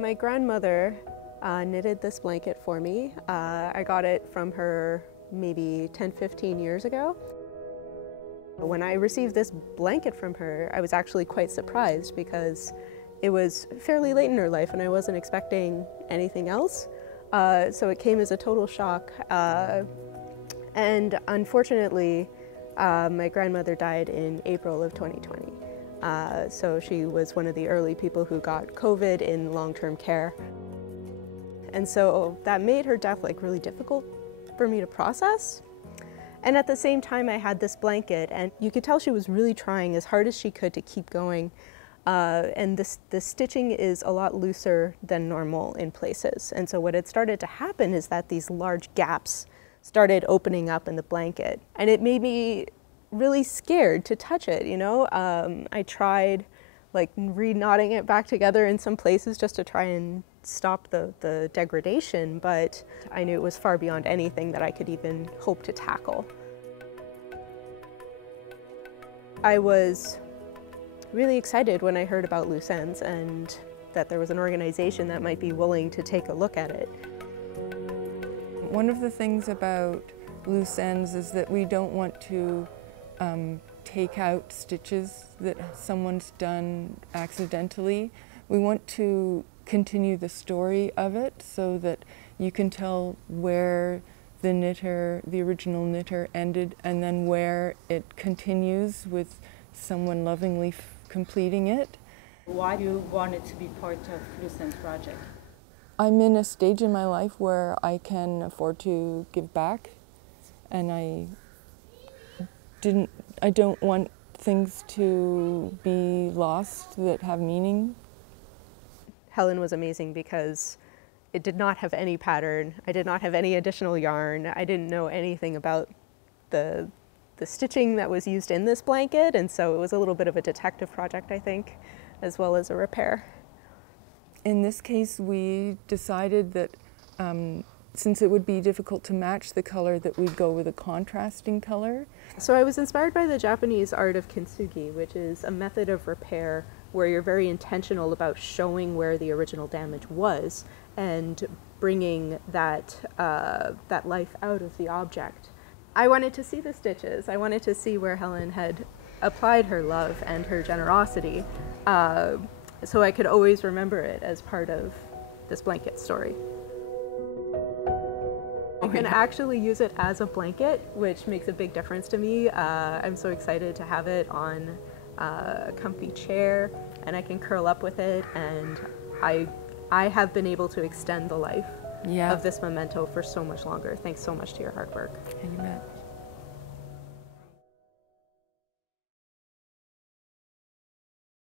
My grandmother knitted this blanket for me. I got it from her maybe 10-15 years ago. When I received this blanket from her, I was actually quite surprised because it was fairly late in her life and I wasn't expecting anything else. So it came as a total shock. And unfortunately, my grandmother died in April of 2020. So she was one of the early people who got COVID in long-term care. And so that made her death really difficult for me to process. And at the same time, I had this blanket, and you could tell she was really trying as hard as she could to keep going. And the stitching is a lot looser than normal in places. And so what had started to happen is that these large gaps started opening up in the blanket. And it made me really scared to touch it, you know? I tried re-knotting it back together in some places just to try and stop the degradation, but I knew it was far beyond anything that I could even hope to tackle. I was really excited when I heard about Loose Ends and that there was an organization that might be willing to take a look at it. One of the things about Loose Ends is that we don't want to take out stitches that someone's done accidentally. We want to continue the story of it so that you can tell where the original knitter ended and then where it continues with someone lovingly completing it. Why do you want it to be part of Loose Ends project? I'm in a stage in my life where I can afford to give back, and I don't want things to be lost that have meaning. Helen was amazing because it did not have any pattern. I did not have any additional yarn. I didn't know anything about the stitching that was used in this blanket, and so it was a little bit of a detective project, I think, as well as a repair. In this case, we decided that since it would be difficult to match the color, that we'd go with a contrasting color. So I was inspired by the Japanese art of kintsugi, which is a method of repair where you're very intentional about showing where the original damage was and bringing that life out of the object. I wanted to see the stitches. I wanted to see where Helen had applied her love and her generosity, so I could always remember it as part of this blanket story. You can actually use it as a blanket, which makes a big difference to me. I'm so excited to have it on a comfy chair, and I can curl up with it, and I have been able to extend the life of this memento for so much longer. Thanks so much to your hard work. Yeah, you bet.